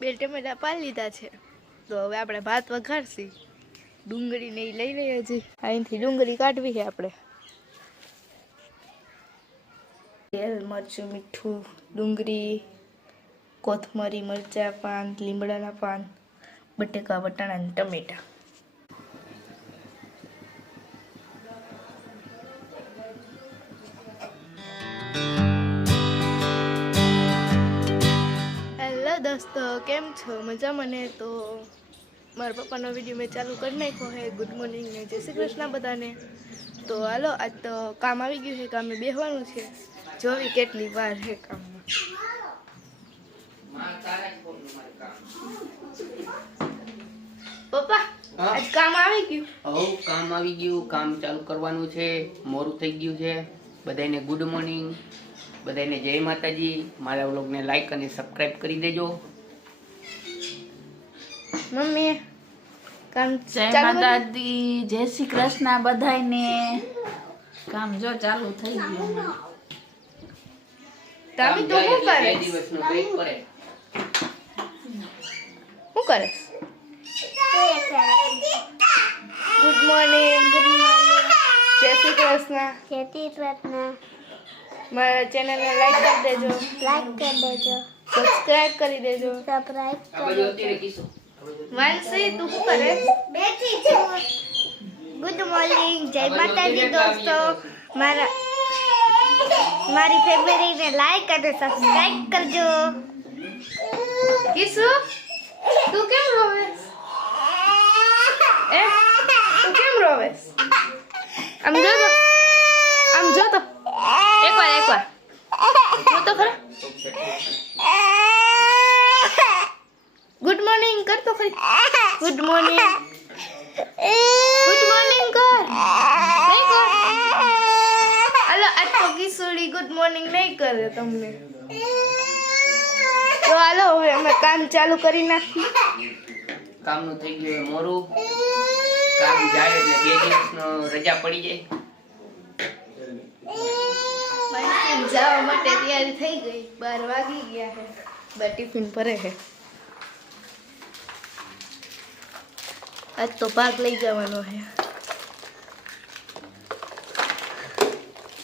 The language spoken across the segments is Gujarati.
બે ટમેટા પાડી લીધા છે તો હવે આપણે ભાત વઘારશી. ડુંગળી ને લઈ લઈએ હજી. અહીંથી ડુંગળી કાઢવી છે આપણે. તેલ, મરચું, મીઠું, ડુંગળી, કોથમરી, મરચા પાન, લીમડાના પાન, બટેકા, વટાણા અને ટમેટા. હેલો દોસ્તો, કેમ છો? મજામાં ને? તો મારા પપ્પાનો વિડીયો મેં ચાલુ કરી નાખ્યો છે. ગુડ મોર્નિંગ ને જય શ્રી કૃષ્ણ બધાને. તો હાલો, આજ તો કામ આવી ગયું છે, કામે બેસવાનું છે. જોવી કેટલી વાર છે કામમાં. પપ્પા આજ કામ આવી ગયું? હવ કામ આવી ગયું. કામ ચાલુ કરવાનું છે. મોડું થઈ ગયું છે. બધાને ગુડ મોર્નિંગ. બધાને જય માતાજી. મારા વ્લોગને લાઈક અને સબસ્ક્રાઇબ કરી દેજો. મમ્મી કામ જય માતાજી, જય શ્રી કૃષ્ણ બધાને. કામ જો ચાલુ થઈ ગયું. તમે તો શું કરે? દિવસનો બ્રેક પડે. શું કરે? Good morning. Good morning. જય શ્રી કૃષ્ણ. જય શ્રી કૃષ્ણ. મારા ચેનલને લાઈક કરી દેજો. લાઈક કરી દેજો. સબસ્ક્રાઇબ કરી દેજો. સબસ્ક્રાઇબ આ બધું અત્યારે કીશું. માનસી તું શું કરે? બેઠી છું. Good morning. જય માતાજી દોસ્તો. મારી ફેમિલીને લાઈક અને સબસ્ક્રાઇબ કરજો. કિસુ તું કેમ રોવેસ? તું કેમ રોવેસ? આમ જો તો, આમ જો તો. એકવાર જો તો ખરા. ગુડ મોર્નિંગ કર તો ખરી. Good morning. ગુડ મોર્નિંગ કર. નહીં કર. હાલો, આજ તો કિશોરી ગુડ મોર્નિંગ નહીં કરે તમને. તો હાલો, હવે અમે કામ ચાલુ કરી નાખીએ. કામનું થઈ ગયું મોડું. કામ જાય એટલે 2 દિવસનો રજા પડી જાય. માનસી જવા માટે તૈયારી થઈ ગઈ. 12 વાગી ગયા છે. બા ટિફિન ભરે છે. આજ તો ભાગ લઈ જવાનો છે.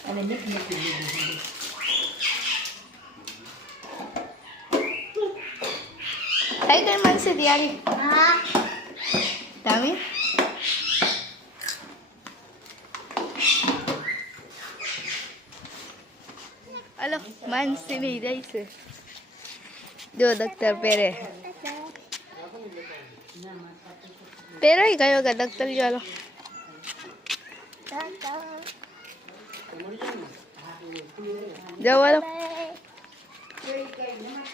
અને નીકળી થઈ ગઈ માનસી તૈયારી? હા. તમે હાલો, માનસી નહીં જાય છે. જો દખ્તર પહેરે. પહેરાઈ ગયો કે દખ્તર? ચાલો જવાનો.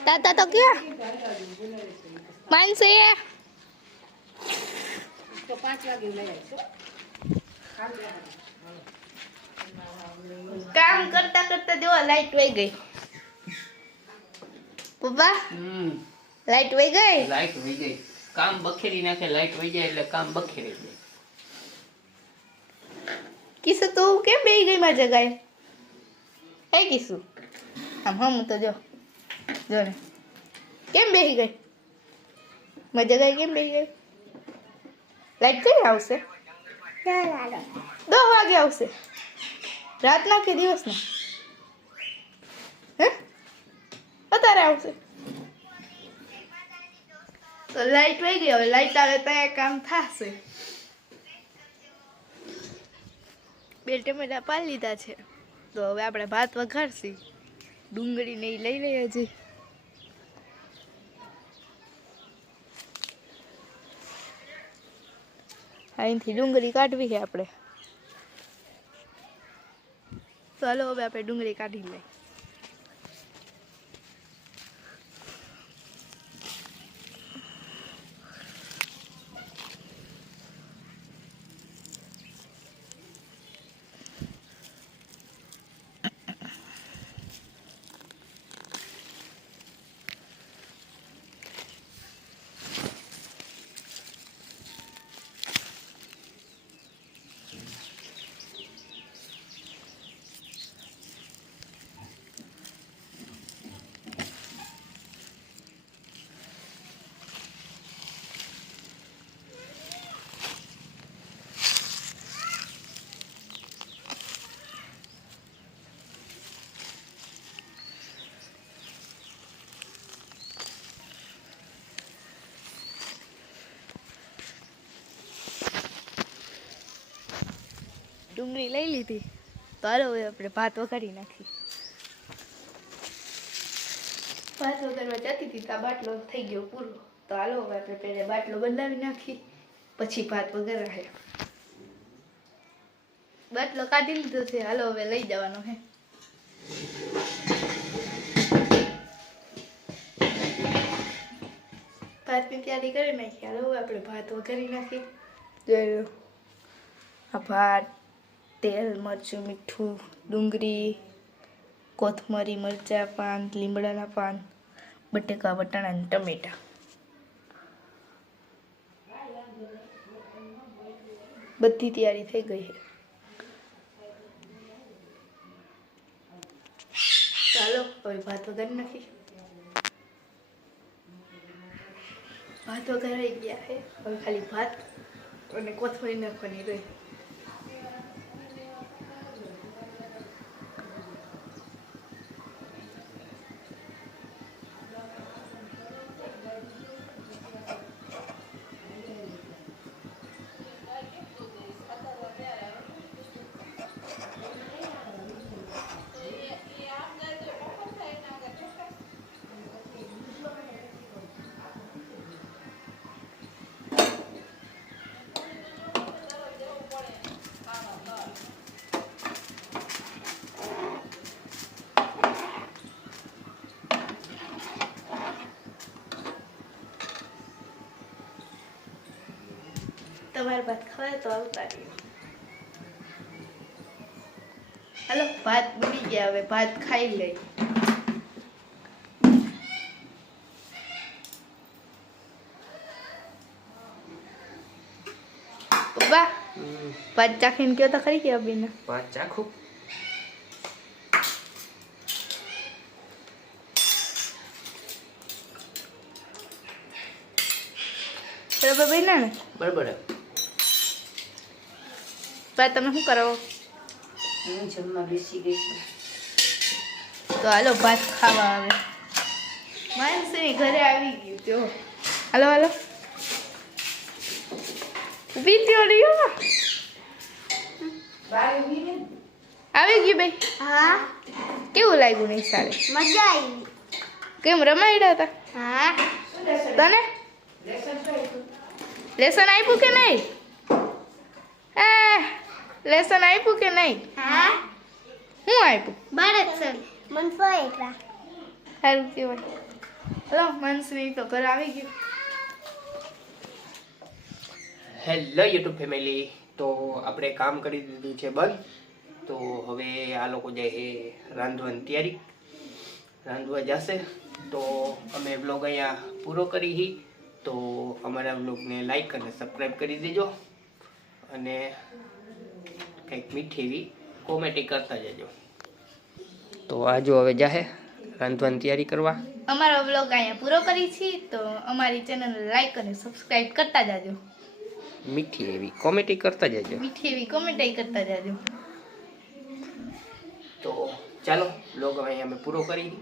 તાતા તો ક્યાં? માનસી તો 5 વાગે લઈ આવીશું. કામ કરતા કરતા જો લાઈટ વહી ગઈ. પપ્પા લાઈટ વહી ગઈ. લાઈટ વહી ગઈ. કામ બખેરી નાખે. લાઈટ વહી જાય એટલે કામ બખેરી જાય. કિસુ તું કેમ બેહી ગઈ મારી જગાએ? હે કિસુ, આમ હમ તો જો જો ને કેમ બેહી ગઈ મારી જગાએ? કેમ બેહી ગઈ? લાઈટ કઈ આવશે? 10 વાગે આવશે. રાતના કે દિવસના? હે અત્યારે આવશે? તો લાઈટ વહી ગઈ. હવે લાઈટ આવે ત્યાં કામ થશે. બે ટમેટા પાડી લીધા છે તો હવે આપણે ભાત વઘારશી. ડુંગળી ને લઈ લઈએ હજી. અહીંથી ડુંગળી કાઢવી છે આપણે. તો હાલો, હવે આપણે ડુંગળી કાઢી લઈએ. ડુંગળી લઈ લીધી. તો હાલો હવે આપણે ભાત વઘારી નાખી. ભાત વઘારવા જતી હતી તો બાટલો થઈ ગયો પૂરો. તો હાલો હવે આપણે પહેલા બાટલો બદલાવી નાખી, પછી ભાત વઘારાશે. બાટલો કાઢી લીધો છે, હાલો હવે લઈ જવાનો છે. ભાતની તૈયારી કરી નાખી. હાલો હવે આપણે ભાત વઘારી નાખી. જોઈ લો આ ભાત, તેલ, મરચું, મીઠું, ડુંગળી, કોથમરી, મરચાં, પાન, લીમડાના પાન, બટેકા, વટાણા અને ટમેટા. બધી તૈયારી થઈ ગઈ છે. ચાલો હવે ભાત વઘારી નાખી. ભાત વઘારાઈ ગયા છે. હવે ખાલી ભાત અને કોથમરી નાખવાની રહી. તમારે ભાત ખાવા તો આવતા રહ્યો. હાલો ભાત બની ગયા, હવે ભાત ખાઈ લઈ. પપ્પા ભાત ચાખીને કયો તો ખરી કે અભિના ભાત ચાખું. બરાબર બન્યા ને? બરાબર. ભાત તમે શું કરો? હું જમવા બેસી ગઈ છું. તો હાલો ભાત ખાવા આવે. માનસી ઘરે આવી ગયું તો હાલો હાલો ઊભી થયો રહ્યો. આવી ગયું ભાઈ. હા કેવું લાગ્યું નહીં સારે? મજા આવી. કેમ રમાડ્યા હતા હા તને? લેસન આપ્યું કે નહીં? લેસન આપ્યું કે નહીં? હા શું આપ્યું? ભારત સર મનસો એકલા સારું કહેવાય. હલો મનસની તો ઘર આવી ગયું. Hello YouTube family. તો આપણે કામ કરી દીધું છે બંધ. તો હવે આ લોકો જાય છે રાંધવાની તૈયારી, રાંધવા જશે. તો અમે વ્લોગ અહીંયા પૂરો કરી. તો અમારા વ્લોગને લાઈક અને સબસ્ક્રાઈબ કરી દેજો, અને કંઈક મીઠી એવી કોમેડી કરતા જજો. તો આ જો હવે જાહે રાંધવાની તૈયારી કરવા. અમારો વ્લોગ અહીંયા પૂરો કરી છે. તો અમારી ચેનલને લાઈક અને સબસ્ક્રાઇબ કરતા જાજો. મીઠી એવી કોમેડી કરતા જજો. મીઠી એવી કોમેન્ટ કરતા જાજો. તો ચાલો વ્લોગ હવે અહીંયા અમે પૂરો કરી.